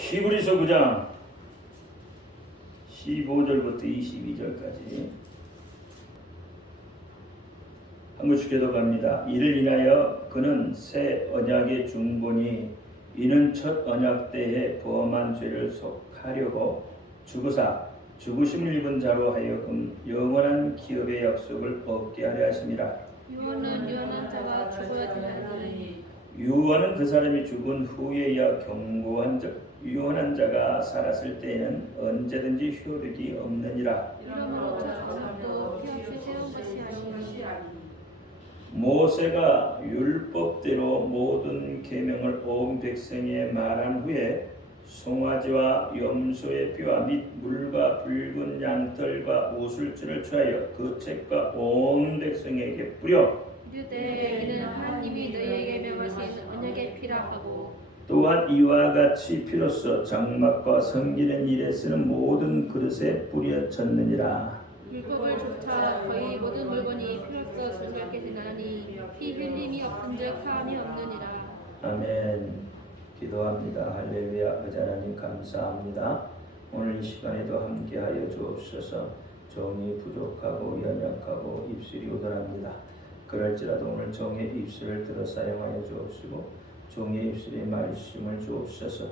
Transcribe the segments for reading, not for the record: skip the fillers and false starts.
히브리서 9장 15절부터 22절까지 한 구씩 교독합니다. 이를 인하여 그는 새 언약의 중본이 이는 첫 언약 때에 범한 죄를 속하려고 죽으사 죽으심을 입은 자로 하여금 영원한 기업의 약속을 얻게 하려 하심이라. 유언은 유언한 자가 죽어야 되나니 유언은 그 사람이 죽은 후에야 경고한 적 유언한 자가 살았을 때에는 언제든지 효력이 없느니라. 이러므로 자도 피 없이 세운 것이 아니니 모세가 율법대로 모든 계명을 온 백성에 말한 후에 송아지와 염소의 뼈와 및 물과 붉은 양털과 우슬줄을 취하여 그 책과 온 백성에게 뿌려 이르되 이는 하나님이 너희에게 명하신 언약의 피라 하고 또한 이와 같이 피로써 장막과 섬기는 일에 쓰는 모든 그릇에 뿌려졌느니라. 율법을 조차 거의 모든 물건이 피로써 정결케 되나니 피 흘림이 없은즉 사함이 없느니라. 아멘. 기도합니다. 할렐루야. 아버지 하나님 감사합니다. 오늘 이 시간에도 함께하여 주옵소서. 종이 부족하고 연약하고 입술이 우둔합니다. 그럴지라도 오늘 종의 입술을 들어 사용하여 주옵시고 종의 입술의 말씀을 주옵소서.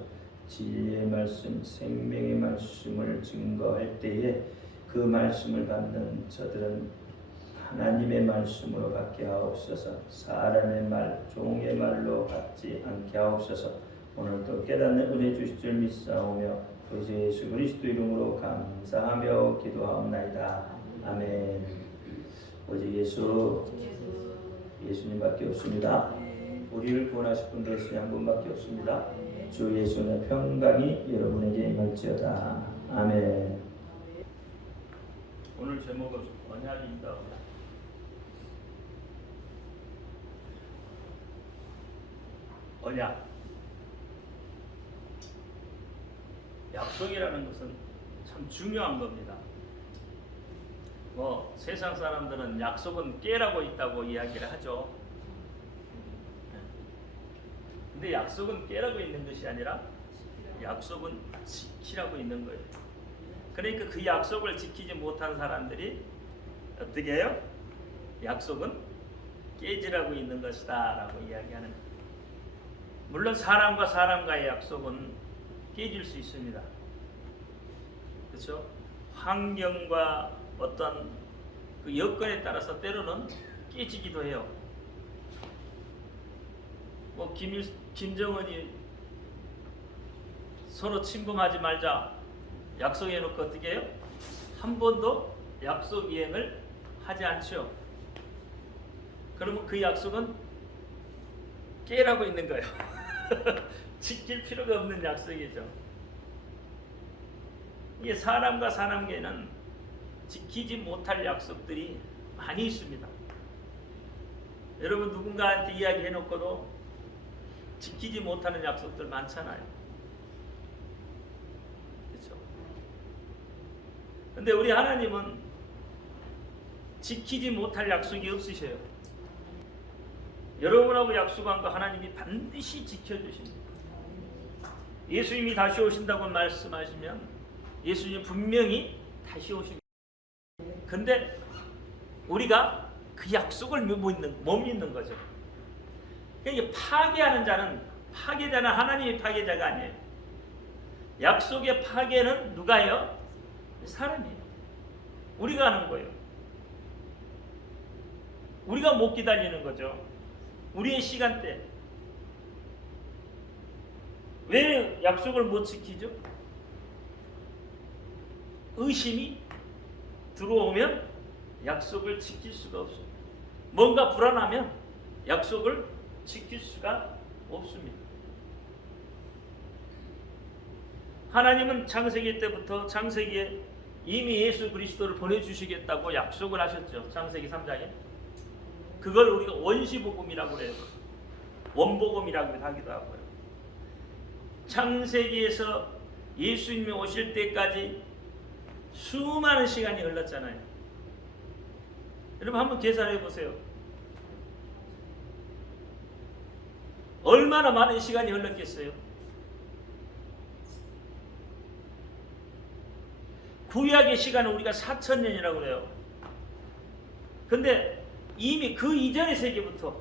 진리의 말씀, 생명의 말씀을 증거할 때에 그 말씀을 받는 저들은 하나님의 말씀으로 받게 하옵소서. 사람의 말, 종의 말로 받지 않게 하옵소서. 오늘도 깨닫는 은혜 주실 줄 믿사오며 주 예수 그리스도 이름으로 감사하며 기도하옵나이다. 아멘. 오직 예수님밖에 없습니다. 우리를 구원하실 분도 예수님 한 분밖에 없습니다. 주 예수의 평강이 여러분에게 임할지어다. 아멘. 오늘 제목은 언약입니다. 언약. 약속이라는 것은 참 중요한 겁니다. 세상 사람들은 약속은 깨라고 있다고 이야기를 하죠. 근데 약속은 깨라고 있는 것이 아니라 약속은 지키라고 있는 거예요. 그러니까 그 약속을 지키지 못한 사람들이 어떻게 해요? 약속은 깨지라고 있는 것이다 라고 이야기하는 거예요. 물론 사람과 사람과의 약속은 깨질 수 있습니다. 그렇죠? 환경과 어떤 그 여건에 따라서 때로는 깨지기도 해요. 김정은이 서로 침범하지 말자 약속해놓고 어떻게 해요? 한 번도 약속 이행을 하지 않죠. 그러면 그 약속은 깨라고 있는 거예요. 지킬 필요가 없는 약속이죠. 이게 사람과 사람에게는 지키지 못할 약속들이 많이 있습니다. 여러분 누군가한테 이야기해놓고도 지키지 못하는 약속들 많잖아요. 그렇죠? 근데 우리 하나님은 지키지 못할 약속이 없으셔요. 여러분하고 약속한 거 하나님이 반드시 지켜주십니다. 예수님이 다시 오신다고 말씀하시면 예수님 분명히 다시 오십니다. 근데 우리가 그 약속을 못 믿는 거죠. 그러니까 파괴하는 자는 파괴자는 하나님이 파괴자가 아니에요. 약속의 파괴는 누가 해요? 사람이에요. 우리가 하는 거예요. 우리가 못 기다리는 거죠. 우리의 시간대. 왜 약속을 못 지키죠? 의심이 들어오면 약속을 지킬 수가 없어요. 뭔가 불안하면 약속을 지킬 수가 없습니다. 하나님은 창세기 때부터 창세기에 이미 예수 그리스도를 보내주시겠다고 약속을 하셨죠. 창세기 3장에. 그걸 우리가 원시복음이라고 그래요. 원복음이라고 하기도 하고요. 창세기에서 예수님이 오실 때까지 수많은 시간이 흘렀잖아요. 여러분 한번 계산해 보세요. 얼마나 많은 시간이 흘렀겠어요? 구약의 시간은 우리가 4,000년이라고 그래요. 근데 이미 그 이전의 세계부터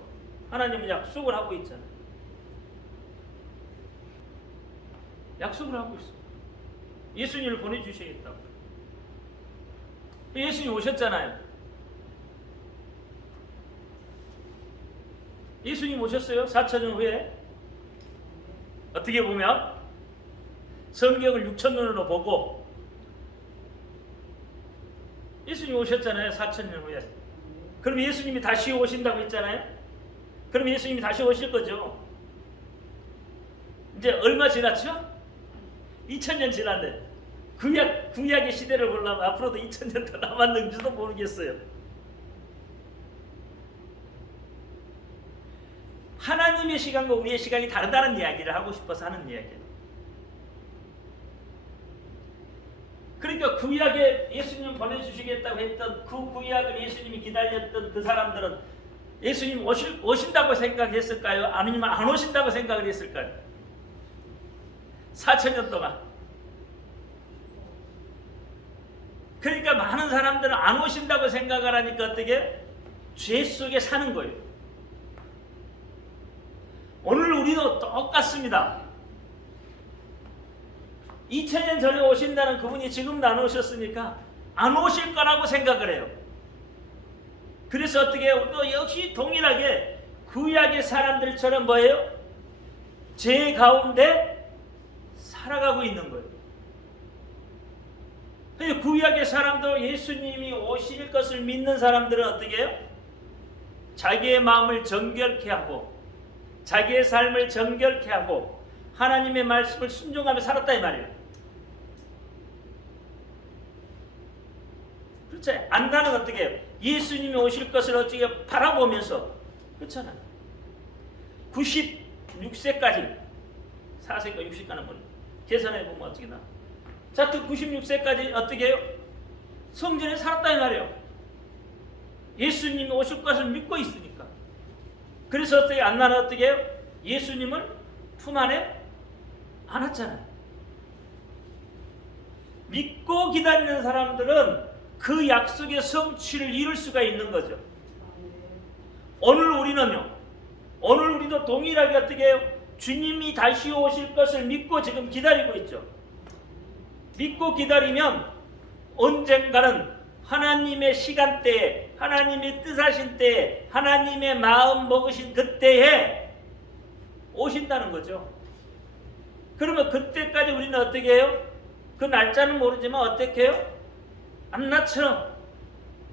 하나님은 약속을 하고 있잖아요. 약속을 하고 있어. 예수님을 보내주시겠다고. 예수님 오셨잖아요. 예수님 오셨어요. 4,000년 후에. 어떻게 보면 성경을 6,000년으로 보고 예수님 오셨잖아요. 4,000년 후에. 그럼 예수님이 다시 오신다고 했잖아요. 그럼 예수님이 다시 오실 거죠. 이제 얼마 지났죠? 2000년 지났는데 구약의 시대를 보려면 앞으로도 2000년 더 남았는지도 모르겠어요. 하나님의 시간과 우리의 시간이 다르다는 이야기를 하고 싶어서 하는 이야기예요. 그러니까 구약에 예수님 보내주시겠다고 했던 그 구약을 예수님이 기다렸던 그 사람들은 예수님 오신다고 생각했을까요? 아니면 안 오신다고 생각을 했을까요? 4,000년 동안. 그러니까 많은 사람들은 안 오신다고 생각을 하니까 어떻게? 죄 속에 사는 거예요. 오늘 우리도 똑같습니다. 2000년 전에 오신다는 그분이 지금도 안 오셨으니까 안 오실 거라고 생각을 해요. 그래서 어떻게 해요? 또 역시 동일하게 구약의 사람들처럼 뭐예요? 죄 가운데 살아가고 있는 거예요. 구약의 사람도 예수님이 오실 것을 믿는 사람들은 어떻게 해요? 자기의 마음을 정결케 하고 자기의 삶을 정결케 하고 하나님의 말씀을 순종하며 살았다 이 말이에요. 그렇죠? 안다는 어떻게 해요? 예수님이 오실 것을 어떻게 바라보면서 그렇잖아요. 96세까지 4세가 60가는 뭐 계산해 보면 어떻게 나? 자, 또 96세까지 어떻게 해요? 성전에 살았다 이 말이에요. 예수님이 오실 것을 믿고 있으니까. 그래서 어떻게 안나는 어떻게 해요? 예수님을 품 안에 안았잖아요. 믿고 기다리는 사람들은 그 약속의 성취를 이룰 수가 있는 거죠. 오늘 우리는요. 오늘 우리도 동일하게 어떻게 해요? 주님이 다시 오실 것을 믿고 지금 기다리고 있죠. 믿고 기다리면 언젠가는 하나님의 시간대에 하나님의 뜻하신 때에 하나님의 마음 먹으신 그때에 오신다는 거죠. 그러면 그때까지 우리는 어떻게 해요? 그 날짜는 모르지만 어떻게 해요? 안나처럼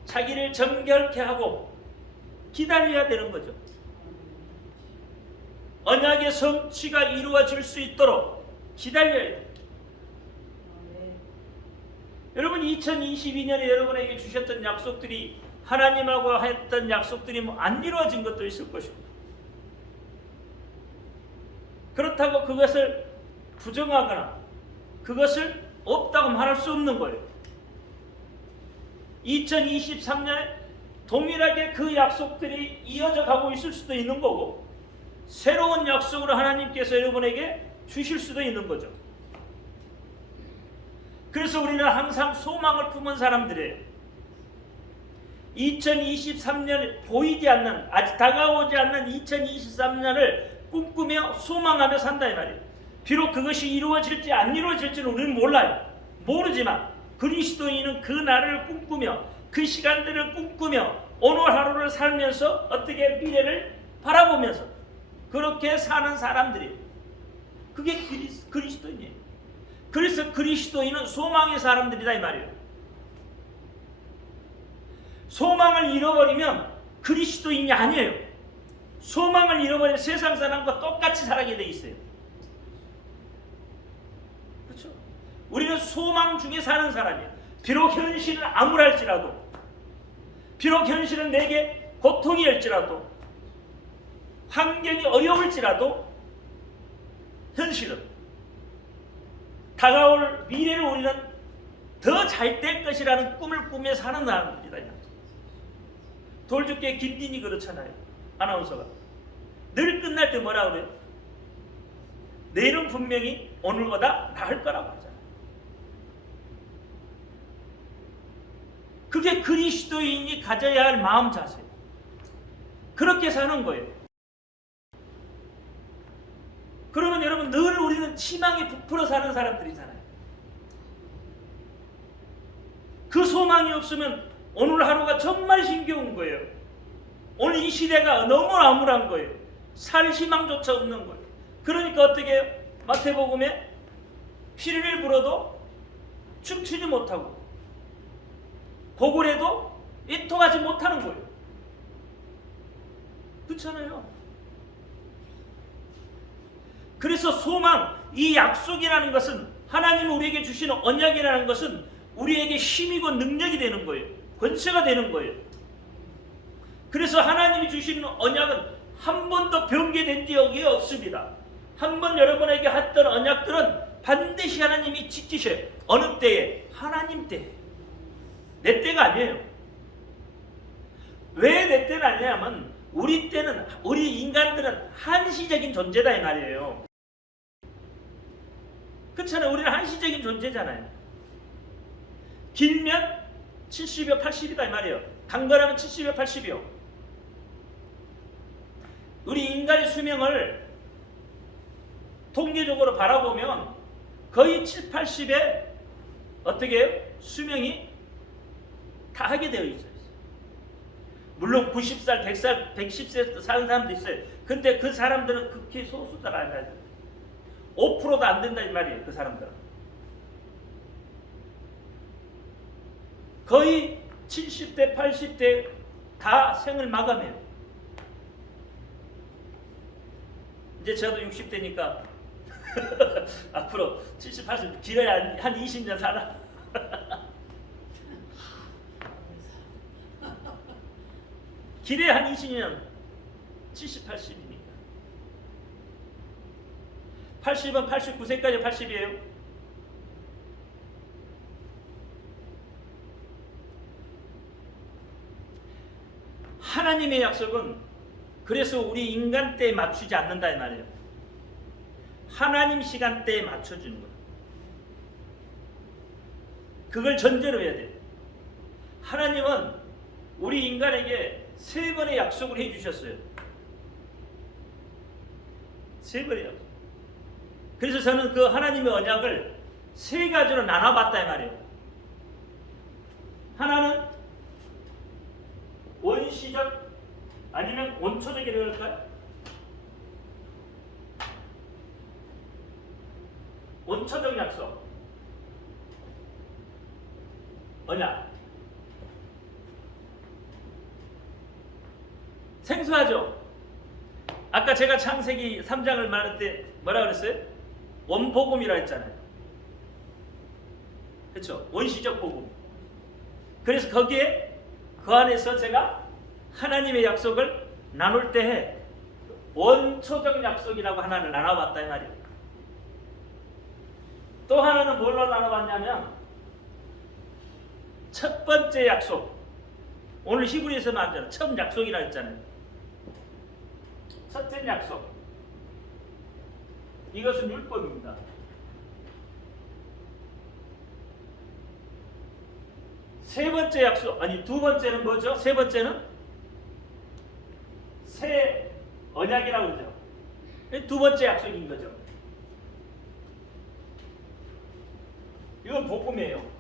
자기를 정결케 하고 기다려야 되는 거죠. 언약의 성취가 이루어질 수 있도록 기다려야 돼요. 여러분 2022년에 여러분에게 주셨던 약속들이 하나님하고 했던 약속들이 안 이루어진 것도 있을 것입니다. 그렇다고 그것을 부정하거나 그것을 없다고 말할 수 없는 거예요. 2023년에 동일하게 그 약속들이 이어져 가고 있을 수도 있는 거고 새로운 약속으로 하나님께서 여러분에게 주실 수도 있는 거죠. 그래서 우리는 항상 소망을 품은 사람들이에요. 2023년 보이지 않는 아직 다가오지 않는 2023년을 꿈꾸며 소망하며 산다 이 말이에요. 비록 그것이 이루어질지 안 이루어질지는 우리는 몰라요. 모르지만 그리스도인은 그 날을 꿈꾸며 그 시간들을 꿈꾸며 오늘 하루를 살면서 어떻게 미래를 바라보면서 그렇게 사는 사람들이에요. 그게 그리스도인이에요. 그래서 그리스도인은 소망의 사람들이다 이 말이에요. 소망을 잃어버리면 그리스도인이 아니에요. 소망을 잃어버리면 세상 사람과 똑같이 살아게 돼 있어요. 그렇죠? 우리는 소망 중에 사는 사람이에요. 비록 현실은 암울할지라도 비록 현실은 내게 고통이일지라도 환경이 어려울지라도 현실은 다가올 미래를 우리는 더 잘 될 것이라는 꿈을 꾸며 사는 사람들이다. 돌죽게 김진이 그렇잖아요. 아나운서가 늘 끝날 때 뭐라 그래요? 내일은 분명히 오늘보다 나을 거라고 하잖아요. 그게 그리스도인이 가져야 할 마음 자세. 그렇게 사는 거예요. 그러면 여러분 늘 우리는 희망에 부풀어 사는 사람들이잖아요. 그 소망이 없으면 오늘 하루가 정말 힘겨운 거예요. 오늘 이 시대가 너무 암울한 거예요. 살 희망조차 없는 거예요. 그러니까 어떻게 해요? 마태복음에 피를 불어도 춤추지 못하고 고글해도 인통하지 못하는 거예요. 그렇잖아요. 그래서 소망, 이 약속이라는 것은 하나님이 우리에게 주시는 언약이라는 것은 우리에게 힘이고 능력이 되는 거예요. 권세가 되는 거예요. 그래서 하나님이 주시는 언약은 한 번도 변개된 적이 없습니다. 한 번 여러분에게 했던 언약들은 반드시 하나님이 지키셔요. 어느 때에? 하나님 때에. 내 때가 아니에요. 왜 내 때는 아니냐면 우리 때는, 우리 인간들은 한시적인 존재다 이 말이에요. 그렇잖아요. 우리는 한시적인 존재잖아요. 길면 70여 80이다 이 말이에요. 강건하면 70여 80이요. 우리 인간의 수명을 통계적으로 바라보면 거의 7, 80에 어떻게 해요? 수명이 다 하게 되어 있어요. 물론 90살, 100살, 110세 사는 사람도 있어요. 근데 그 사람들은 극히 소수다 아니라 5%도 안 된다 이 말이에요. 그 사람들은 거의 70대, 80대 다 생을 마감해요. 이제 저도 60대니까 앞으로 70, 80 길어야 한 20년 살아. 길어야 한 20년 70, 80이니까 80은 89세까지 80이에요. 하나님의 약속은 그래서 우리 인간 때에 맞추지 않는다 이 말이에요. 하나님 시간대에 맞춰주는 거예요. 그걸 전제로 해야 돼요. 하나님은 우리 인간에게 3번의 약속을 해주셨어요. 3번의 약속. 그래서 저는 그 하나님의 언약을 3가지로 나눠봤다 이 말이에요. 하나는 원시적 아니면 원초적이라고 할까요? 원초적 약속 언약. 생소하죠? 아까 제가 창세기 3장을 말할 때 뭐라 그랬어요? 원복음이라 했잖아요. 그렇죠? 원시적 복음. 그래서 거기에 그 안에서 제가 하나님의 약속을 나눌 때에 원초적 약속이라고 하나를 나눠봤다 이 말이에요. 또 하나는 뭘로 나눠봤냐면 첫 번째 약속. 오늘 히브리서 말하잖아요. 첫 약속이라 했잖아요. 첫째 약속. 이것은 율법입니다. 세 번째 약속, 아니 두 번째는 뭐죠? 세 번째는 새 언약이라고 그러죠. 두 번째 약속인 거죠. 이건 복음이에요.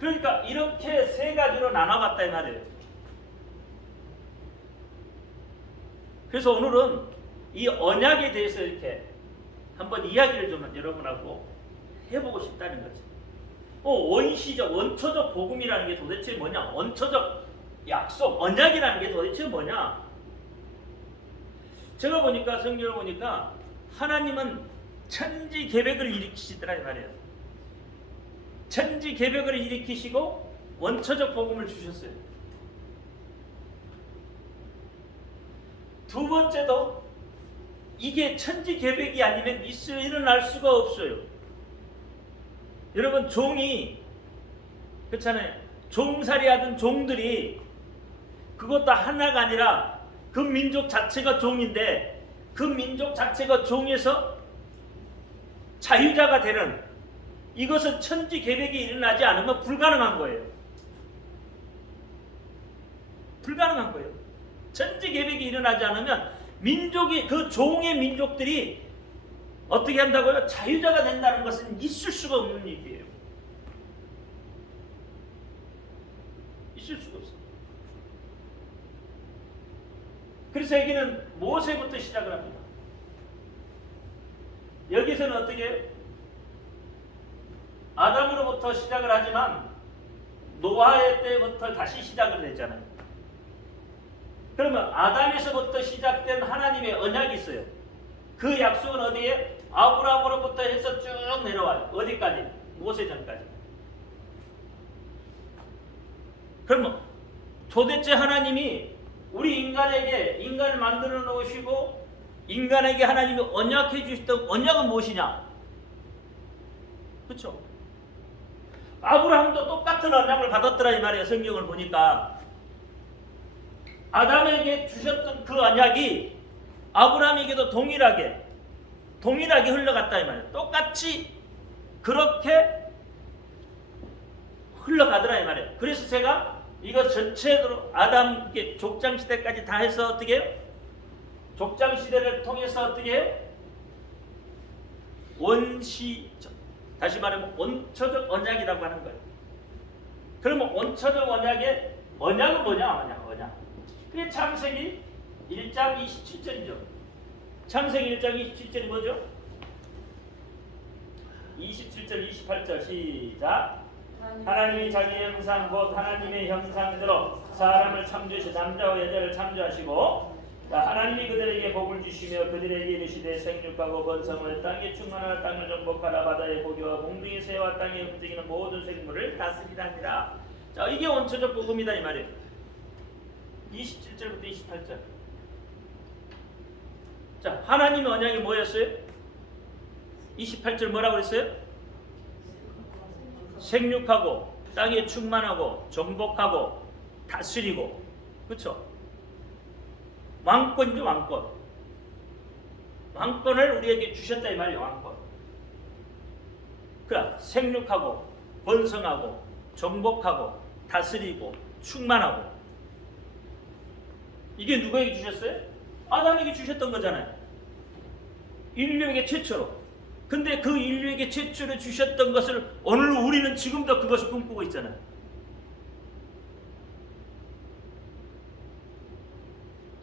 그러니까 이렇게 3가지로 나눠봤다 이 말이에요. 그래서 오늘은 이 언약에 대해서 이렇게 한번 이야기를 좀 여러분하고 해보고 싶다는 거죠. 원시적, 원초적 복음이라는 게 도대체 뭐냐? 원초적 약속, 언약이라는 게 도대체 뭐냐? 제가 보니까 성경을 보니까 하나님은 천지 계획을 일으키시더라 이 말이에요. 천지 계획을 일으키시고 원초적 복음을 주셨어요. 두 번째도 이게 천지 계획이 아니면 일어날 수가 없어요. 여러분 종이 그렇잖아요. 종살이하던 종들이 그것도 하나가 아니라 그 민족 자체가 종인데 그 민족 자체가 종에서 자유자가 되는 이것은 천지 계획이 일어나지 않으면 불가능한 거예요. 불가능한 거예요. 천지 계획이 일어나지 않으면 민족이 그 종의 민족들이 어떻게 한다고요? 자유자가 된다는 것은 있을 수가 없는 일이에요. 있을 수가 없어요. 그래서 여기는 모세부터 시작을 합니다. 여기서는 어떻게 해요? 아담으로부터 시작을 하지만 노아의 때부터 다시 시작을 했잖아요. 그러면 아담에서부터 시작된 하나님의 언약이 있어요. 그 약속은 어디에? 아브라함으로부터 해서 쭉 내려와요. 어디까지? 모세전까지. 그러면 도대체 하나님이 우리 인간을 만들어 놓으시고 인간에게 하나님이 언약해 주셨던 언약은 무엇이냐? 그렇죠? 아브라함도 똑같은 언약을 받았더라 이 말이에요. 성경을 보니까 아담에게 주셨던 그 언약이 아브라함에게도 동일하게 흘러갔다 이 말이에요. 똑같이 그렇게 흘러가더라 이 말이에요. 그래서 제가 이거 전체로 아담 족장 시대까지 다 해서 어떻게 해요? 족장 시대를 통해서 어떻게 해요? 원시적, 다시 말하면 원초적 언약이라고 하는 거예요. 그러면 원초적 언약의 언약은 뭐냐? 그게 창세기 1장 27절이죠. 창세기 1장 27절이 뭐죠? 27절 28절 시작. 하나님이 자기의 형상 곧 하나님의 형상대로 사람을 창조하시 남자와 여자를 창조하시고 하나님이 그들에게 복을 주시며 그들에게 이르시되 생육하고 번성을 땅에 충만하라 땅을 정복하라 바다의 고기와 공중의 새와 땅에 움직이는 모든 생물을 다스리라니라. 자, 이게 원초적 복음이다 이 말이에요. 27절부터 28절. 자, 하나님의 언약이 뭐였어요? 28절 뭐라고 그랬어요? 생육하고 땅에 충만하고 정복하고 다스리고, 그렇죠? 왕권이죠. 왕권을 우리에게 주셨다 이 말이에요. 왕권. 그러니까 생육하고 번성하고 정복하고 다스리고 충만하고, 이게 누구에게 주셨어요? 아담에게 주셨던 거잖아요. 인류에게 최초로. 근데 그 인류에게 최초로 주셨던 것을 오늘 우리는 지금도 그것을 꿈꾸고 있잖아요.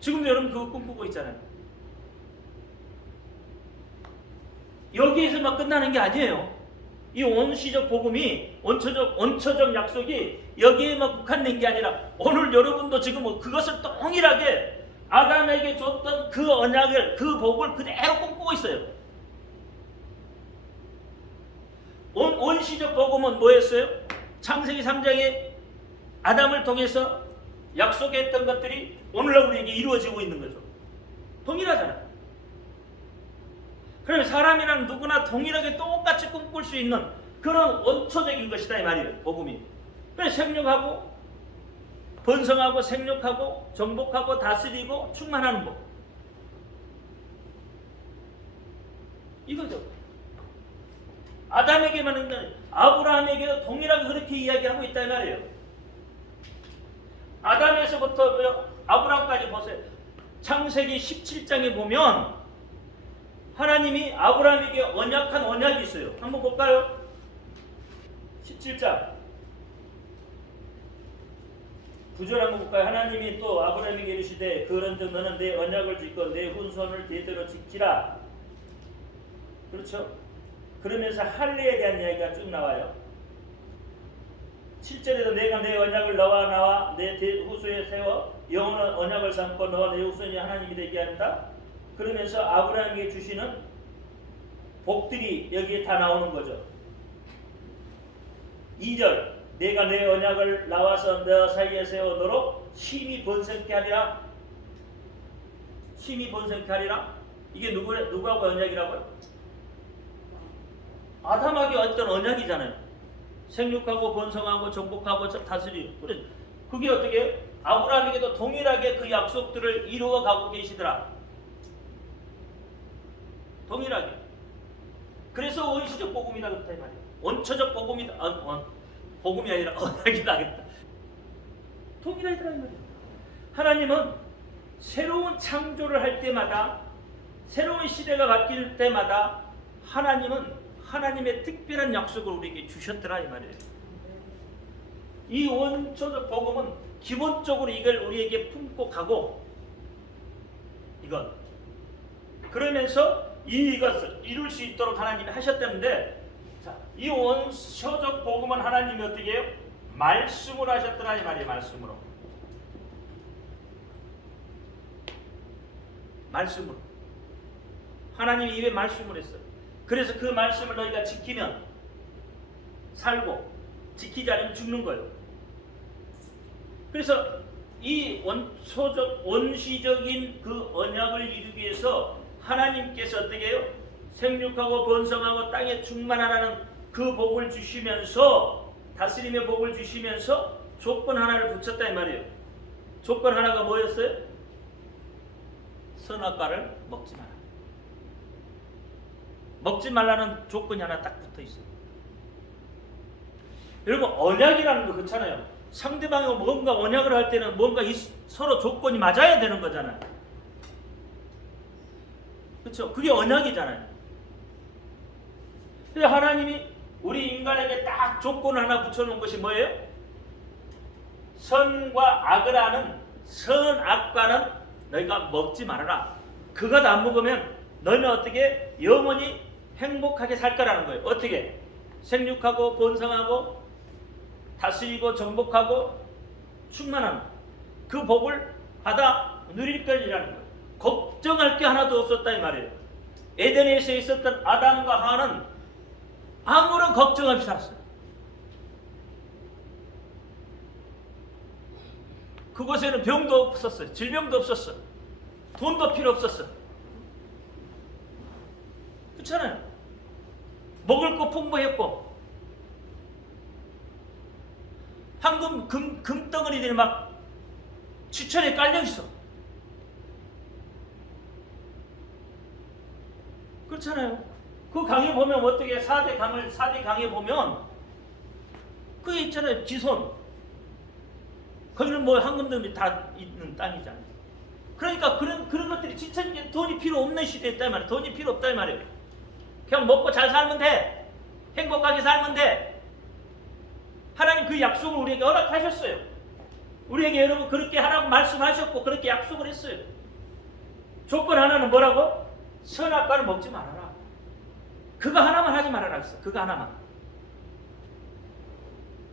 지금도 여러분 그거 꿈꾸고 있잖아요. 여기에서만 끝나는 게 아니에요. 이 원시적 복음이 원초적 약속이 여기에만 국한된 게 아니라 오늘 여러분도 지금 그것을 동일하게 아담에게 줬던 그 언약을, 그 복을 그대로 꿈꾸고 있어요. 원시적 복음은 뭐였어요? 창세기 3장에 아담을 통해서 약속했던 것들이 오늘날 우리에게 이루어지고 있는 거죠. 동일하잖아요. 그러면 사람이란 누구나 동일하게 똑같이 꿈꿀 수 있는 그런 원초적인 것이다 이 말이에요. 복음이. 그래서 생육하고 번성하고 생육하고 정복하고 다스리고 충만하는 법. 이거죠. 아담에게만 있는, 아브라함에게도 동일하게 그렇게 이야기하고 있다 이 말이에요. 아담에서부터 아브라함까지 보세요. 창세기 17장에 보면 하나님이 아브라함에게 언약한 언약이 있어요. 한번 볼까요? 17장 9절 한번 볼까요? 하나님이 또 아브라함에게 이르시되 그런즉 너는 내 언약을 지켜 내 후손을 대대로 지키라. 그렇죠? 그러면서 할례에 대한 이야기가 쭉 나와요. 7절에도 내가 내 언약을 너와 나와 내 후손에 세워 영원한 언약을 삼고 너와 내 후손이 하나님이 되게 한다. 그러면서 아브라함에게 주시는 복들이 여기에 다 나오는 거죠. 2절 내가 내 언약을 나와서 너 사이에 세우도록 심히 번성케 하리라. 심히 번성케 하리라. 이게 누구하고 언약이라고요? 아담에게 어떤 언약이잖아요. 생육하고 번성하고 정복하고 다스리고. 그게 어떻게 아브라함에게도 동일하게 그 약속들을 이루어 가고 계시더라. 동일하게. 그래서 원시적 복음이라 그랬다 이 말이에요. 원초적 복음이다. 복음이 아니라 언약이다 하겠다. 동일하더라 이 말이야. 하나님은 새로운 창조를 할 때마다, 새로운 시대가 바뀔 때마다 하나님은 하나님의 특별한 약속을 우리에게 주셨더라 이 말이에요. 이 원초적 복음은 기본적으로 이걸 우리에게 품고 가고, 이건 그러면서 이것을 이룰 수 있도록 하나님이 하셨다는데, 자, 이 원초적 복음은 하나님이 어떻게 해요? 말씀으로 하셨더라 이 말이에요. 말씀으로 하나님이 입에 말씀을 했어요. 그래서 그 말씀을 너희가 지키면 살고, 지키지 않으면 죽는 거예요. 그래서 이 원시적인 그 언약을 이루기 위해서 하나님께서 어떻게 해요? 생육하고 번성하고 땅에 충만하라는 그 복을 주시면서, 다스림의 복을 주시면서 조건 하나를 붙였다 이 말이에요. 조건 하나가 뭐였어요? 선악과를 먹지 마라. 먹지 말라는 조건이 하나 딱 붙어 있어요. 여러분, 언약이라는 거 그렇잖아요. 상대방이 뭔가 언약을 할 때는 뭔가 서로 조건이 맞아야 되는 거잖아요. 그렇죠? 그게 언약이잖아요. 그래서 하나님이 우리 인간에게 딱 조건을 하나 붙여놓은 것이 뭐예요? 선과 악을 아는 선악과는 너희가 먹지 말아라. 그것 안 먹으면 너희는 어떻게 영원히 행복하게 살 거라는 거예요. 어떻게? 생육하고 번성하고 다스리고 정복하고 충만한 그 복을 받아 누릴 것이라는 거예요. 걱정할 게 하나도 없었다 이 말이에요. 에덴에서 있었던 아담과 하와는 아무런 걱정 없이 살았어요. 그곳에는 병도 없었어요. 질병도 없었어요. 돈도 필요 없었어요. 그렇잖아요. 먹을 거 풍부했고, 황금 금덩어리들이 막 지천에 깔려 있어. 그렇잖아요. 그 강에 보면 어떻게 4대 강에 보면 그게 있잖아요. 지손. 거기는 뭐 황금들이 다 있는 땅이잖아요. 그러니까 그런 것들이 지천에 돈이 필요 없는 시대였단 말이에요. 돈이 필요 없단 말이에요. 그냥 먹고 잘 살면 돼. 행복하게 살면 돼. 하나님 그 약속을 우리에게 허락하셨어요. 우리에게 여러분 그렇게 하라고 말씀하셨고 그렇게 약속을 했어요. 조건 하나는 뭐라고? 선악과를 먹지 말아라. 그거 하나만 하지 말아라 했어. 그거 하나만.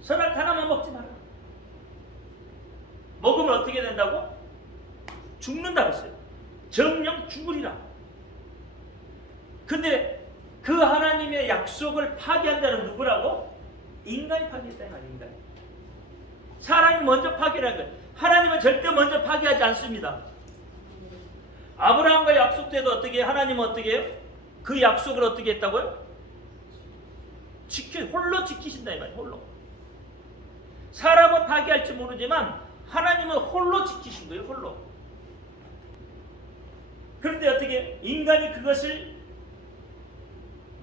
선악 하나만 먹지 말아라. 먹으면 어떻게 된다고? 죽는다고 했어요. 정령 죽으리라. 근데 그 하나님의 약속을 파기한다는 누구라고? 인간이 파기했다 말이에요. 인간이. 사람이 먼저 파기라는 거예요. 하나님은 절대 먼저 파기하지 않습니다. 아브라함과 약속 때도 어떻게 해요? 하나님은 어떻게 해요? 그 약속을 어떻게 했다고요? 홀로 지키신다 이 말이에요. 홀로. 사람은 파기할지 모르지만 하나님은 홀로 지키신 거예요. 홀로. 그런데 어떻게 인간이 그것을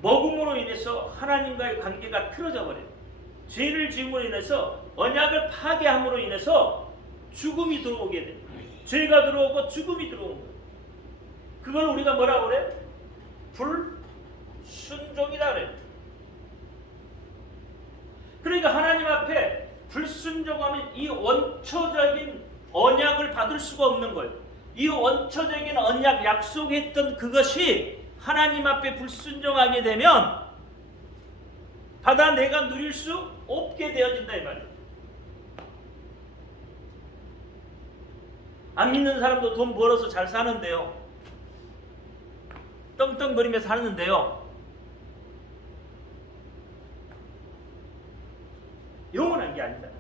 먹음으로 인해서 하나님과의 관계가 틀어져 버려요. 죄를 지음으로 인해서 언약을 파괴함으로 인해서 죽음이 들어오게 돼요. 죄가 들어오고 죽음이 들어오는 거예요. 그걸 우리가 뭐라고 그래? 불순종이다 그래요. 그러니까 하나님 앞에 불순종하면 이 원초적인 언약을 받을 수가 없는 거예요. 이 원초적인 언약 약속했던 그것이 하나님 앞에 불순종하게 되면 받아 내가 누릴 수 없게 되어진다 이 말이에요. 안 믿는 사람도 돈 벌어서 잘 사는데요. 떵떵거리며 사는데요. 영원한 게 아니잖아요.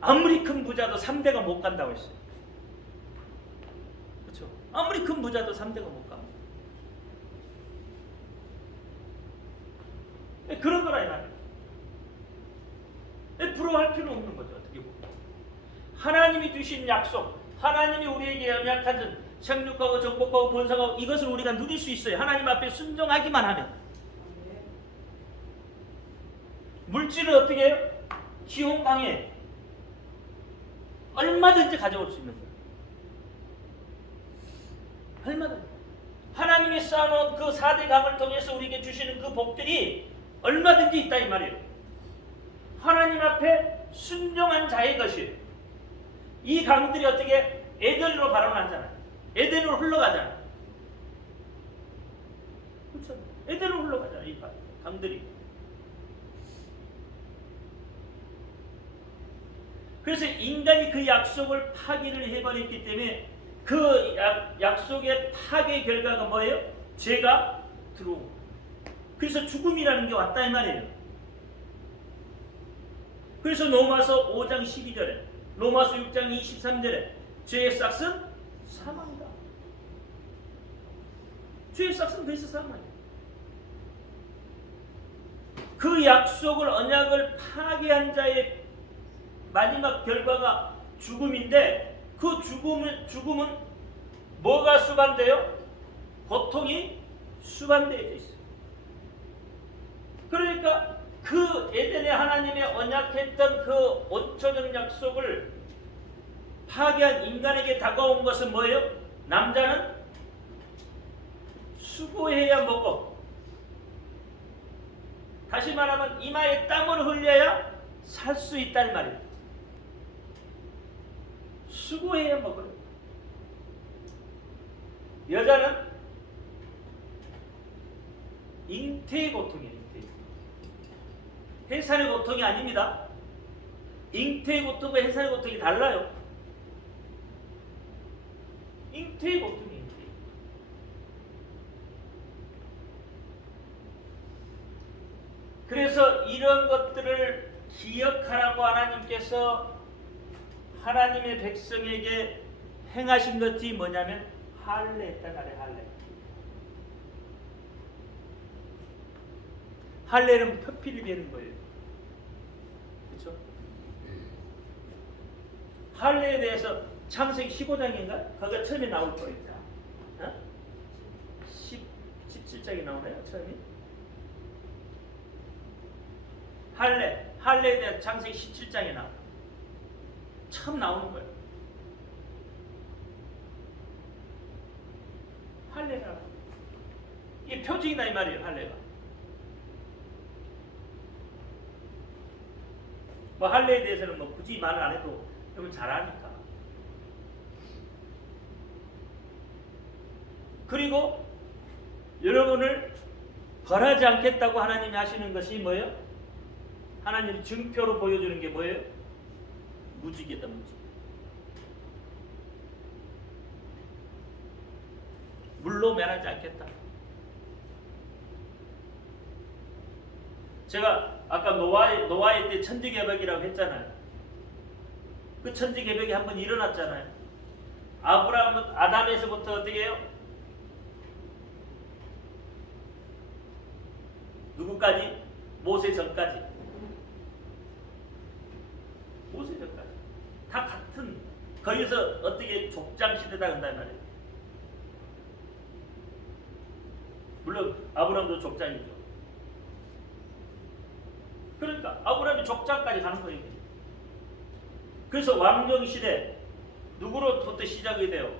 아무리 큰 부자도 3대가 못 간다고 했어요. 그렇죠? 아무리 큰 부자도 3대가 못 갑니다. 그런 거라 이 말이에요. 부러워할 필요 없는 거죠. 어떻게 보면 하나님이 주신 약속, 하나님이 우리에게 언약하신 생육하고 정복하고 번성하고 이것을 우리가 누릴 수 있어요. 하나님 앞에 순종하기만 하면. 물질을 어떻게 해요? 기혼 강해. 얼마든지 가져올 수 있는 거예요. 얼마든지. 하나님이 쌓아놓은 그 4대 강을 통해서 우리에게 주시는 그 복들이 얼마든지 있다 이 말이에요. 하나님 앞에 순종한 자의 것이에요. 이 강들이 어떻게 에덴으로 발원하잖아요. 에덴으로 흘러가잖아요. 그렇죠? 에덴으로 흘러가잖아요. 이 강들이. 그래서 인간이 그 약속을 파기를 해버렸기 때문에 그 약속의 파괴 결과가 뭐예요? 죄가 들어오고. 그래서 죽음이라는 게 왔다 이 말이에요. 그래서 로마서 5장 12절에 로마서 6장 23절에 죄의 싹은 사망이다. 죄의 싹은 그래서 사망이에요. 그 약속을 언약을 파괴한 자의 마지막 결과가 죽음인데 그 죽음은 뭐가 수반돼요? 고통이 수반되어져 있어요. 그러니까 그 에덴에 하나님의 언약했던 그 원초적 약속을 파괴한 인간에게 다가온 것은 뭐예요? 남자는 수고해야 먹어. 다시 말하면 이마에 땀을 흘려야 살 수 있다는 말이에요. 수고해야 먹어요. 여자는 잉태의 고통이에요. 해산의 고통이 아닙니다. 잉태의 고통과 해산의 고통이 달라요. 잉태의 고통이에요. 그래서 이런 것들을 기억하라고 하나님께서 하나님의 백성에게 행하신 것이 뭐냐면 할례했단 말이에요. 할례. 할례는 표피를 베는 거예요. 그렇죠? 할례에 대해서 창세기 15장인가? 거기가 처음에 나올 거예요. 어? 17장이 나오나요? 처음에? 할례에 대한 창세기 17장에 나와요. 처음 나오는 거예요. 할례가 이게 표징이다 이 말이에요. 할례가 뭐 할례에 대해서는 뭐 굳이 말을 안 해도 여러분 잘 아니까. 그리고 여러분을 벌하지 않겠다고 하나님이 하시는 것이 뭐예요? 하나님 증표로 보여주는 게 뭐예요? 무지개다. 무지개. 물로 멸하지 않겠다. 제가 아까 노아의 때 천지개벽이라고 했잖아요. 그 천지개벽이 한번 일어났잖아요. 아담에서부터 어떻게 해요? 누구까지? 모세 전까지. 모세 전까지. 다 같은, 거기서 어떻게 족장 시대다 한단 말이에요. 물론 아브라함도 족장이죠. 그러니까 아브라함이 족장까지 가는 거예요. 그래서 왕정 시대 누구로부터 시작이 돼요?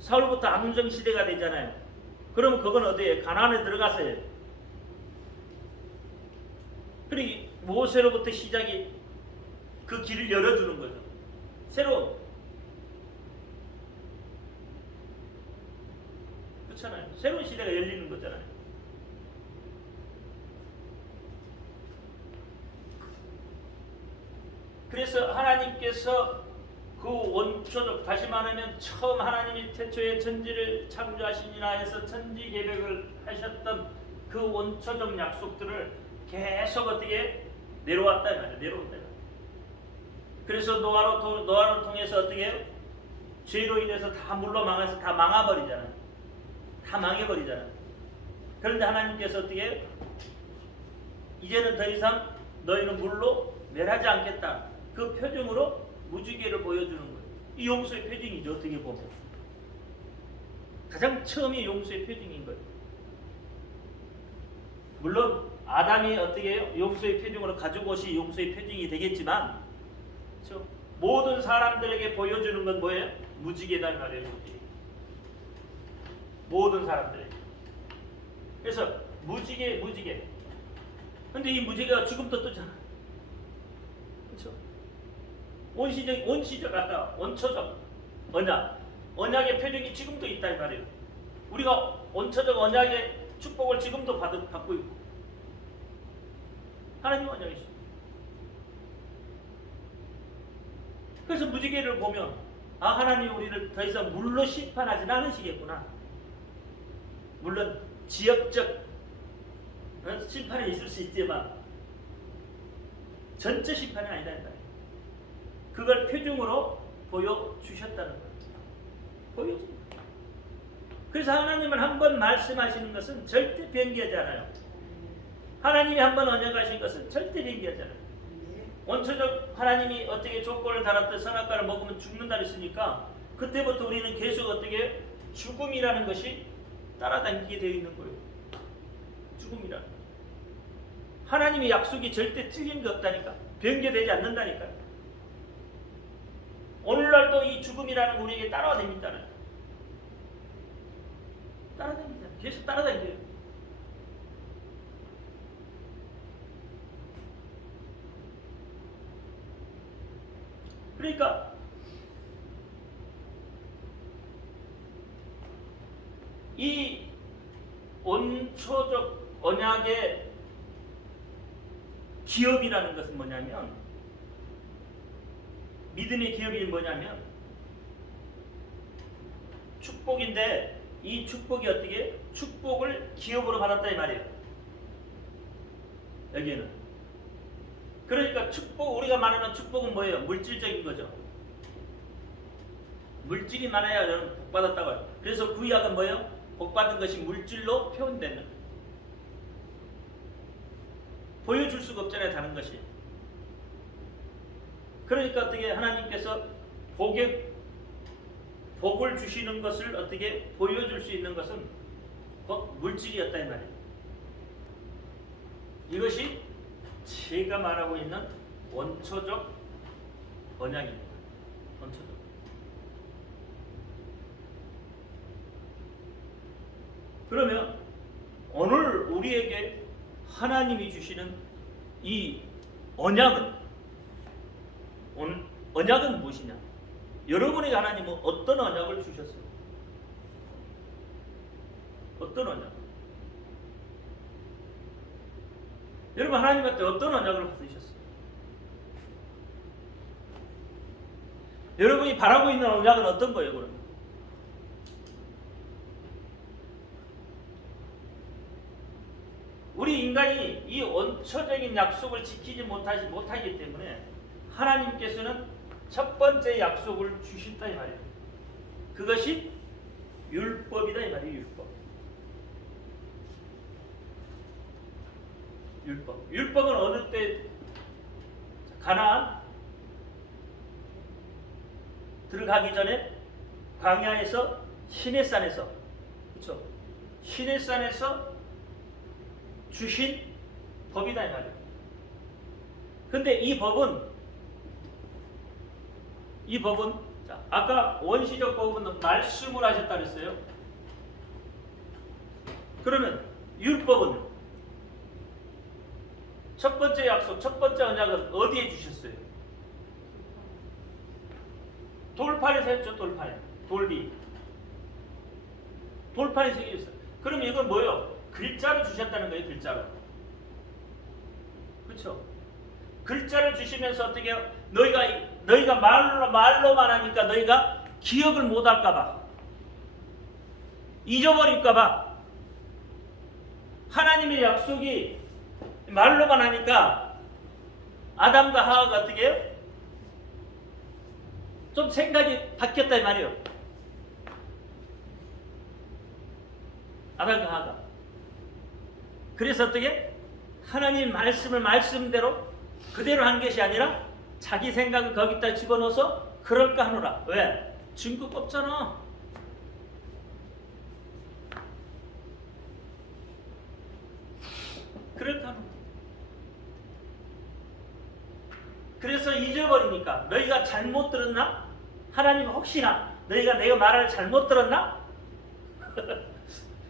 사울부터 왕정 시대가 되잖아요. 그러면 그건 어디에? 가나안에 들어갔어요. 그리고 모세로부터 시작이 그 길을 열어주는 거죠. 새로운, 그렇잖아요. 새로운 시대가 열리는 거잖아요. 그래서 하나님께서 그 원초적, 다시 말하면 처음 하나님이 태초에 천지를 창조하시니라 해서 천지개벽을 하셨던 그 원초적 약속들을 계속 어떻게 내려왔다 말이에요. 내려온다. 그래서 노아를 통해서 어떻게 해요? 죄로 인해서 다 물로 망해서 다 망해버리잖아요. 다 망해버리잖아요. 그런데 하나님께서 어떻게 해요? 이제는 더 이상 너희는 물로 멸하지 않겠다. 그 표정으로 무지개를 보여주는 거예요. 이 용서의 표징이죠. 어떻게 보면 가장 처음이 용서의 표징인 거예요. 물론 아담이 어떻게 용서의 표징으로 가지고 오시 용서의 표징이 되겠지만, 그렇죠? 모든 사람들에게 보여주는 건 뭐예요? 무지개다 말이에요. 무지개. 모든 사람들에게. 그래서 무지개. 근데 이 무지개가 지금도 뜨잖아. 그렇죠? 원시적 아까 원초적 언약의 표징이 지금도 있다 이 말이에요. 우리가 원초적 언약의 축복을 지금도 받고 있고, 하나님 언약이 있습니다. 그래서 무지개를 보면 하나님 우리를 더 이상 물로 심판하지 않으시겠구나. 물론 지역적 심판이 있을 수 있지만 전체 심판이 아니다. 그걸 표징으로 보여주셨다는 거예요. 보여줍니다. 그래서 하나님은 한번 말씀하시는 것은 절대 변기하지 않아요. 하나님이 한번 언약하신 것은 절대 변기하지 않아요. 원초적 하나님이 어떻게 조건을 달았듯 선악과를 먹으면 죽는다 했으니까 그때부터 우리는 계속 어떻게 죽음이라는 것이 따라다니게 되어 있는 거예요. 죽음이라는 거. 하나님의 약속이 절대 틀린 게 없다니까. 변개되지 않는다니까. 오늘날도 이 죽음이라는 우리에게 따라다닙니다. 따라다닙니다. 계속 따라다니죠. 그러니까 이 원초적 언약의 기업이라는 것은 뭐냐면, 믿음의 기업이 뭐냐면 축복인데, 이 축복이 어떻게 축복을 기업으로 받았다 이 말이에요. 여기에는 그러니까 축복, 우리가 말하는 축복은 뭐예요? 물질적인 거죠. 물질이 많아야 여러분 복 받았다고 해요. 그래서 구약은 뭐예요? 복 받은 것이 물질로 표현되는, 보여줄 수가 없잖아요. 다른 것이. 그러니까 어떻게 하나님께서 복을 주시는 것을 어떻게 보여줄 수 있는 것은 물질이었다 이 말이에요. 이것이 제가 말하고 있는 원초적 언약입니다. 원초적. 그러면 오늘 우리에게 하나님이 주시는 이 언약은 무엇이냐? 여러분에게 하나님은 어떤 언약을 주셨어요? 어떤 언약? 여러분 하나님한테 어떤 언약을 받으셨어요? 여러분이 바라고 있는 언약은 어떤 거예요? 그러면? 우리 인간이 이 원초적인 약속을 지키지 못하기 때문에 하나님께서는 첫 번째 약속을 주셨다 이 말이에요. 그것이 율법이다 이 말이에요. 율법은 어느 때 가나안 들어가기 전에 광야에서 시내산에서, 그렇죠? 시내산에서 주신 법이다 이 말이에요. 근데 이 법은 자, 아까 원시적 법은 말씀을 하셨다 그랬어요. 그러면 율법은 첫 번째 약속, 첫 번째 언약은 어디에 주셨어요? 돌판에서 했죠. 돌판에. 돌판에 새겨졌어요. 그럼 이건 뭐예요? 글자로 주셨다는 거예요. 글자로. 그렇죠? 글자를 주시면서 어떻게 해요? 너희가 말로만 하니까 너희가 기억을 못할까봐, 잊어버릴까봐, 하나님의 약속이 말로만 하니까 아담과 하와가 어떻게 해요? 좀 생각이 바뀌었다 이 말이에요. 아담과 하와가. 그래서 어떻게? 하나님 말씀을 말씀대로 그대로 한 것이 아니라 자기 생각을 거기다 집어넣어서 그럴까 하노라. 왜? 증거가 없잖아. 그럴까 하노라. 그래서 잊어버리니까 너희가 잘못 들었나? 하나님 혹시나 너희가 내가 말을 잘못 들었나?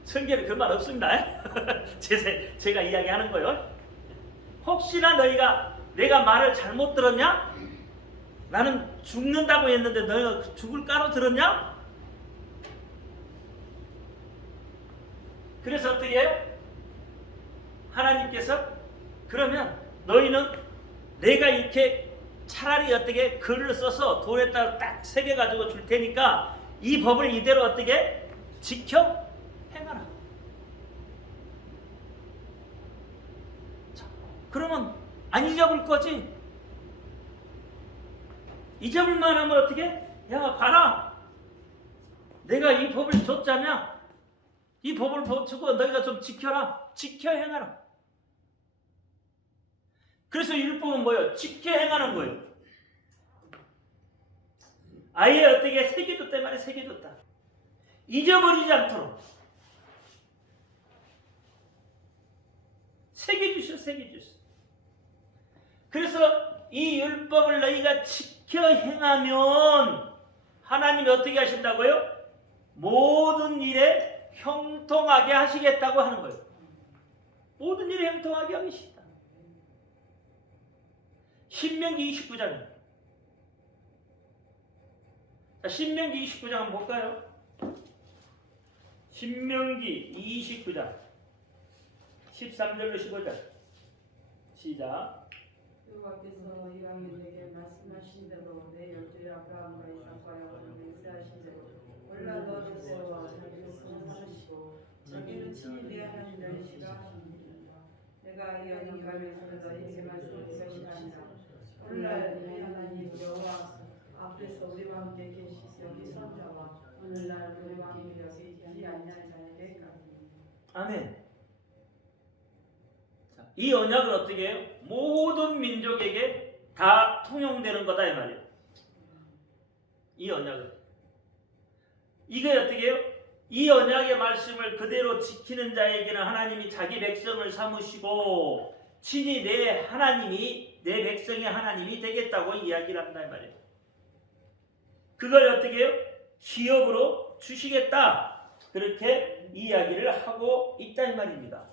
성경에 그 말 없습니다. 제가 이야기하는 거요. 혹시나 너희가 내가 말을 잘못 들었냐? 나는 죽는다고 했는데 너희가 죽을 까로 들었냐? 그래서 어떻게 해요? 하나님께서 그러면 너희는 내가 이렇게 차라리 어떻게 글을 써서 돌에다 딱 새겨가지고 줄 테니까 이 법을 이대로 어떻게 지켜 행하라. 자, 그러면 안 잊어볼 거지? 잊어볼만 하면 어떻게? 야 봐라, 내가 이 법을 줬잖아. 이 법을 주고 너희가 좀 지켜라. 지켜 행하라. 그래서 율법은 뭐예요? 지켜 행하는 거예요. 아예 어떻게 새겨줬단 말이야. 새겨줬다. 잊어버리지 않도록 새겨주셔. 그래서 이 율법을 너희가 지켜 행하면 하나님이 어떻게 하신다고요? 모든 일에 형통하게 하시겠다고 하는 거예요. 모든 일에 형통하게 하시겠다. 신명기 29장. 자, 신명기 29장 한번 볼까요? 신명기 29장 13절로 15절 시작. 여호와께서 이방인에게 말씀하신 대로 내 열조의 아브라함과 이삭과 야곱을 맹세하신 대로 올라 너를 세워 자기 백성을 삼으시고 자기는 친히 내 하나님 너희시라 하시니라. 내가 이 언약궤를 너희에게 말씀드린 것이 아니라 오늘날 내 하나님 여호와 앞에서 우리와 함께 계시니 선자와 오늘날 우리와 함께 여기 있지 아니한 자에게까지. 아멘. 자, 이 언약은 어떻게 해요? 모든 민족에게 다 통용되는 거다 이 말이에요. 이 언약은. 이게 어떻게 해요? 이 언약의 말씀을 그대로 지키는 자에게는 하나님이 자기 백성을 삼으시고 친히 내 백성의 하나님이 되겠다고 이야기를 한다 이 말이에요. 그걸 어떻게 해요? 시업으로 주시겠다. 그렇게 이야기를 하고 있다 이 말입니다.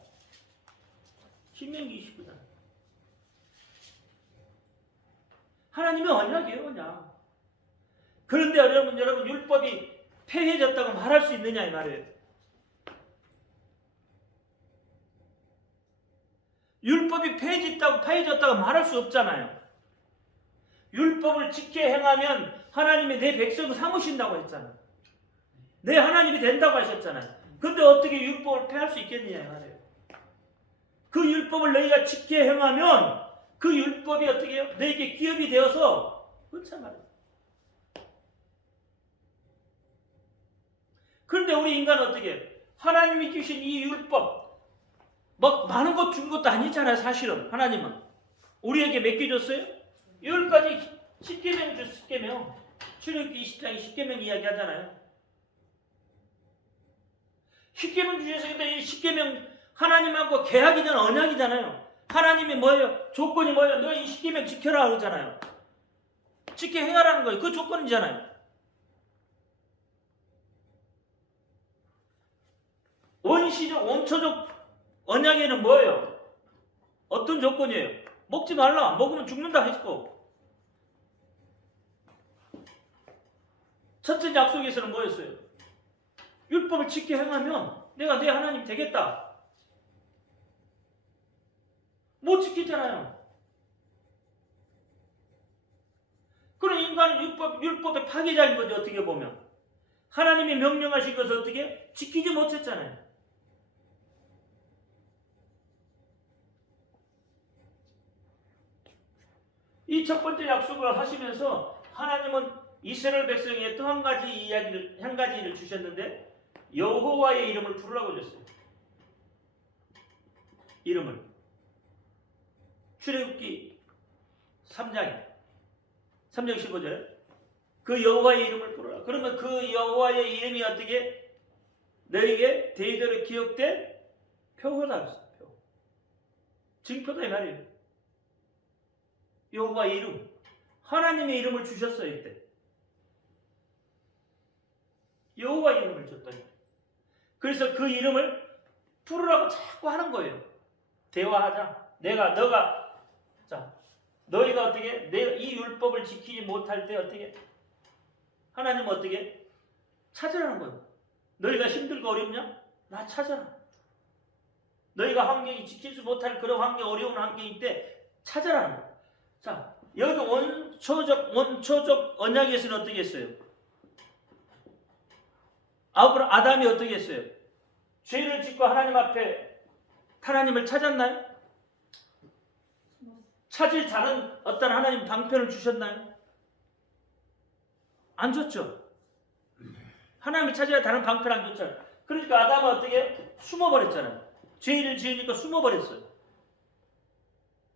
신명기 29장. 하나님의 언약이에요, 언약. 그런데 여러분 율법이 폐해졌다고 말할 수 있느냐 이 말이에요. 율법이 폐해졌다고 말할 수 없잖아요. 율법을 지켜 행하면 하나님이 내 백성을 삼으신다고 했잖아요. 내 하나님이 된다고 하셨잖아요. 근데 어떻게 율법을 폐할 수 있겠느냐 말이에요. 그 율법을 너희가 지켜 행하면 그 율법이 어떻게 해요? 너에게 기업이 되어서 그렇단 말이에요. 그런데 우리 인간은 어떻게 해요? 하나님이 주신 이 율법 막 많은 것 준 것도 아니잖아요. 사실은 하나님은 우리에게 몇 개 줬어요? 10가지 10계명 줬어요. 10계명. 출애굽기 20장에 10계명 이야기하잖아요. 10계명 주셔서 근데 이 10계명 하나님하고 계약이잖아요. 언약이잖아요. 하나님이 뭐예요? 조건이 뭐예요? 너 이 10계명 지켜라 그러잖아요. 지켜 행하라는 거예요. 그 조건이잖아요. 원초적 언약에는 뭐예요? 어떤 조건이에요? 먹지 말라. 먹으면 죽는다 했고. 첫째 약속에서는 뭐였어요? 율법을 지켜 행하면 내가 내 하나님 되겠다. 못 지키잖아요. 그럼 인간은 율법의 파괴자인 거죠. 어떻게 보면 하나님이 명령하신 것을 어떻게 지키지 못했잖아요. 이 첫 번째 약속을 하시면서 하나님은 이스라엘 백성에게 또 한 가지를 주셨는데 여호와의 이름을 부르라고 줬어요. 이름을. 출애굽기 3장 15절 그 여호와의 이름을 부르라. 그러면 그 여호와의 이름이 어떻게 너에게 대대로 기억된 표가 있어. 표. 증표다 이 말이에요. 여호와의 이름, 하나님의 이름을 주셨어요. 이때 여호와의 이름을 줬더니, 그래서 그 이름을 부르라고 자꾸 하는 거예요. 대화하자. 너가 자, 너희가 어떻게 내가 이 율법을 지키지 못할 때 어떻게 하나님은 어떻게 찾으라는 거예요. 너희가 힘들고 어렵냐? 나 찾아라. 너희가 환경이 지키지 못할 그런 환경, 어려운 환경일 때 찾아라는 거예요. 자, 여기 원초적 언약에서는 어떻게 했어요? 아담이 어떻게 했어요? 죄를 짓고 하나님 앞에 하나님을 찾았나요? 찾을 다른 어떤 하나님 방편을 주셨나요? 안 줬죠. 하나님을 찾아야 다른 방편 안 줬잖아요. 그러니까 아담은 어떻게? 숨어버렸잖아요. 죄를 지으니까 숨어버렸어요.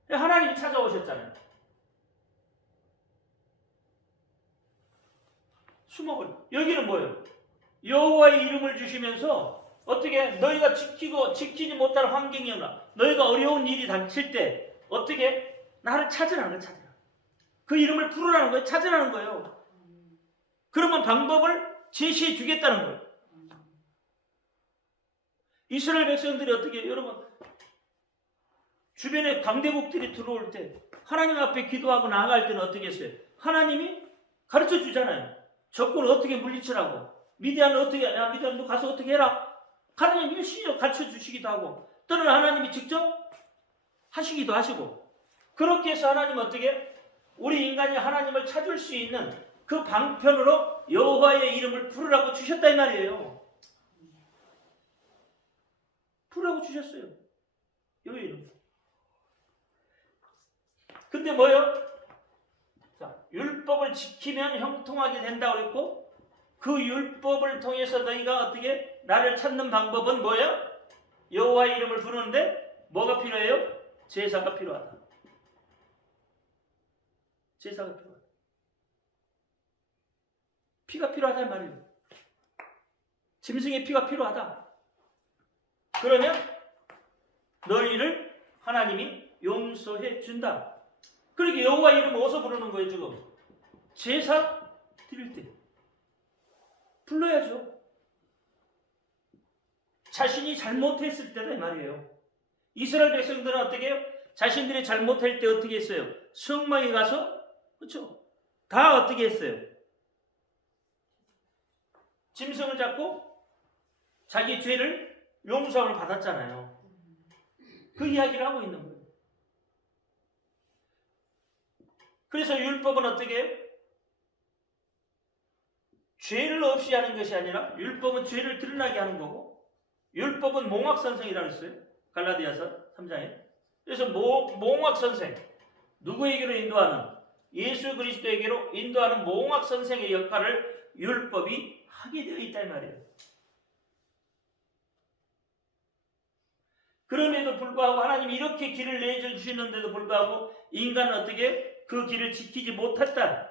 하나님이 찾아오셨잖아요. 숨어버려. 여기는 뭐예요? 여호와의 이름을 주시면서 어떻게 너희가 지키지 못할 환경이나 너희가 어려운 일이 닥칠 때 어떻게 나를 찾으라는 거예요. 찾으라. 그 이름을 부르라는 거예요. 찾으라는 거예요. 그러면 방법을 제시해 주겠다는 거예요. 이스라엘 백성들이 어떻게 해요? 여러분 주변에 강대국들이 들어올 때 하나님 앞에 기도하고 나아갈 때는 어떻게 했어요? 하나님이 가르쳐 주잖아요. 적군을 어떻게 물리치라고. 미디안을 어떻게, 야 미디안 너 가서 어떻게 해라. 하나님이 신적 가르쳐 주시기도 하고 또는 하나님이 직접 하시기도 하시고, 그렇게 해서 하나님은 어떻게 우리 인간이 하나님을 찾을 수 있는 그 방편으로 여호와의 이름을 부르라고 주셨다 이 말이에요. 부르라고 주셨어요. 여호와의 이름. 근데 뭐요? 자, 율법을 지키면 형통하게 된다고 했고, 그 율법을 통해서 너희가 어떻게 나를 찾는 방법은 뭐예요? 여호와의 이름을 부르는데 뭐가 필요해요? 제사가 필요하다. 제사가 필요하다. 피가 필요하단 말이에요. 짐승의 피가 필요하다. 그러면 너희를 하나님이 용서해 준다. 그러니까 여호와 이름을 어디서 부르는 거예요 지금? 제사 드릴 때 불러야죠. 자신이 잘못했을 때다 이 말이에요. 이스라엘 백성들은 어떻게 해요? 자신들이 잘못할 때 어떻게 했어요? 성막에 가서, 그렇죠? 다 어떻게 했어요? 짐승을 잡고 자기 죄를 용서를 받았잖아요. 그 이야기를 하고 있는 거예요. 그래서 율법은 어떻게 해요? 죄를 없이 하는 것이 아니라 율법은 죄를 드러나게 하는 거고, 율법은 몽학선생이라고 했어요. 갈라디아서 3장에. 그래서 몽학선생, 누구에게로 인도하는? 예수 그리스도에게로 인도하는 몽학선생의 역할을 율법이 하게 되어 있다 이 말이에요. 그럼에도 불구하고 하나님이 이렇게 길을 내주시는데도 불구하고 인간은 어떻게 그 길을 지키지 못했다.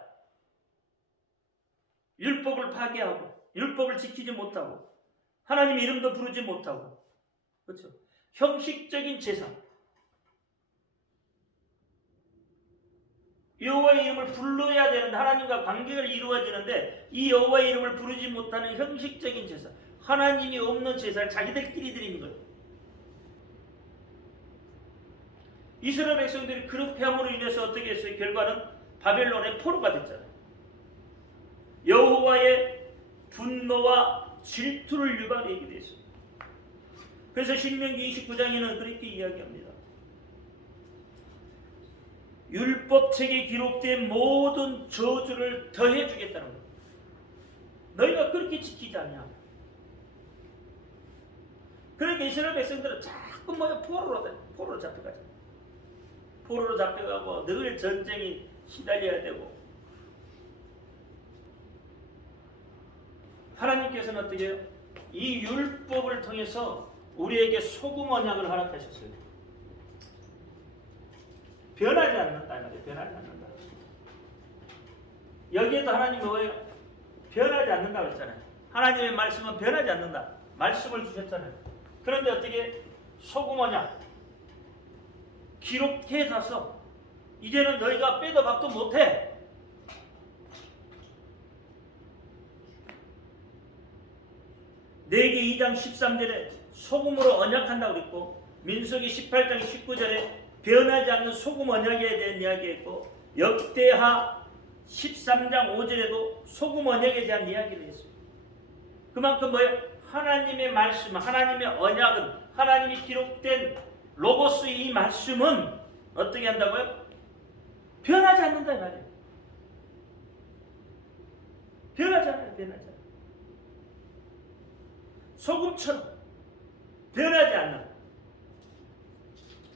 율법을 파괴하고 율법을 지키지 못하고 하나님 이름도 부르지 못하고, 그렇죠? 형식적인 제사, 여호와의 이름을 불러야 되는데 하나님과 관계가 이루어지는데 이 여호와의 이름을 부르지 못하는 형식적인 제사, 하나님이 없는 제사를 자기들끼리 드리는 거예요. 이스라엘 백성들이 그렇게 함으로 인해서 어떻게 했어요? 결과는 바벨론의 포로가 됐잖아요. 여호와의 분노와 질투를 유발하게 됐어요. 그래서 신명기 29장에는 그렇게 이야기합니다. 율법책에 기록된 모든 저주를 더해주겠다는 거예요. 너희가 그렇게 지키지 않냐. 그러니까 이스라엘 백성들은 자꾸 포로로 잡혀가죠. 포로로 잡혀가고 늘 전쟁이 시달려야 되고, 하나님께서는 어떻게 해요? 이 율법을 통해서 우리에게 소금 언약을 허락하셨어요. 변하지 않는다. 변하지 않는다. 여기에도 하나님이 뭐예요? 변하지 않는다고 했잖아요. 하나님의 말씀은 변하지 않는다. 말씀을 주셨잖아요. 그런데 어떻게 소금 언약 기록해 놔서 이제는 너희가 빼도 박도 못해. 내기 2장 13절에 소금으로 언약한다고 그랬고, 민수기 18장 19절에 변하지 않는 소금 언약에 대한 이야기했고, 역대하 13장 5절에도 소금 언약에 대한 이야기를 했어요. 그만큼 뭐예요? 하나님의 말씀, 하나님의 언약은, 하나님이 기록된 로고스 이 말씀은 어떻게 한다고요? 변하지 않는다 이 말이에요. 변하지 않아요. 변하지 않아요. 소금처럼 변하지 않는.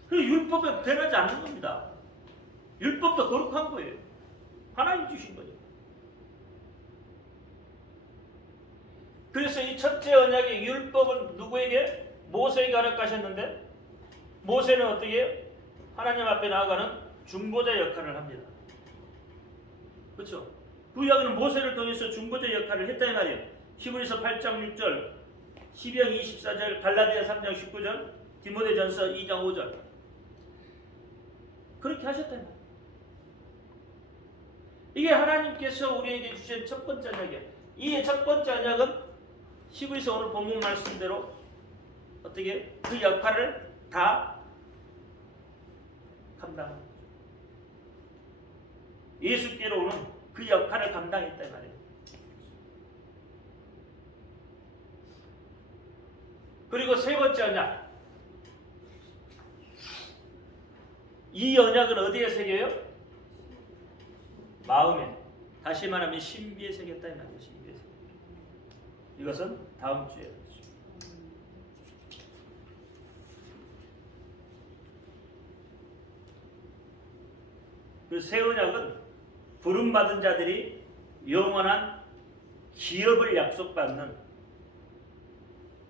그 율법은 변하지 않는 겁니다. 율법도 거룩한 거예요. 하나님 주신 거죠. 그래서 이 첫째 언약의 율법은 누구에게? 모세에게 허락하셨는데, 모세는 어떻게 해요? 하나님 앞에 나아가는 중보자 역할을 합니다. 그렇죠? 구약은 모세를 통해서 중보자 역할을 했다 이 말이에요. 히브리서 8장 6절, 시병 24절, 갈라디아 3장 19절, 디모데전서 2장 5절. 그렇게 하셨다 이 말이에요. 이게 하나님께서 우리에게 주신 첫 번째 언약이에요. 이 첫 번째 언약은 히브리서 오늘 본문 말씀대로 어떻게 그 역할을 다 감당합니다. 예수께로 오는 그 역할을 감당했다 이 말이에요. 그리고 세 번째 언약. 이 언약은 어디에 새겨요? 마음에. 다시 말하면 신비에 새겼다 이 말이에요. 신비에 새겼다. 이것은 다음 주에. 그 새 언약은 부름받은 자들이 영원한 기업을 약속받는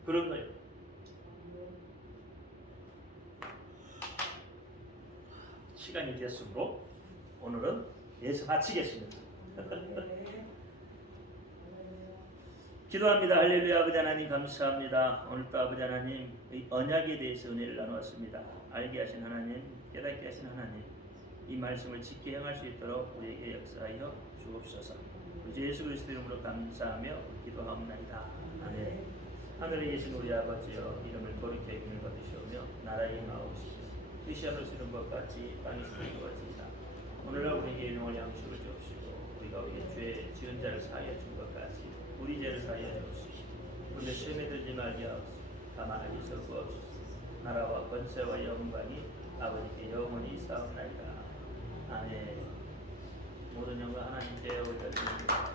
그런 거예요. 시간이 됐으므로 오늘은 여기서 마치겠습니다. 기도합니다. 할렐루야. 아버지 하나님 감사합니다. 오늘도 아버지 하나님 이 언약에 대해서 은혜를 나누었습니다. 알게 하신 하나님, 깨닫게 하신 하나님, 이 말씀을 지켜 행할 수 있도록 우리에게 역사하여 주옵소서. 우리 예수 그리스도 이름으로 감사하며 기도하옵나이다. 아멘. 하늘에 계신 우리 아버지여, 이름을 거룩히 여김을 받으시오며 나라의 임하옵시며 뜻이 하늘시는 것 같이 땅에서 이루어지이다. 오늘날 우리에게 일용할 양식을 주옵시고, 우리가 우리의 죄 지은 자를 사하여 준 것 같이 우리 죄를 사하여 주옵시고, 우리를 시험에 들지 말게 하옵소서. 다만 악에서 구하옵소서. 나라와 권세와 영광이 아버지께 영원히 있사옵나이다. 아멘. 모든 영광 하나님께 올려드립니다.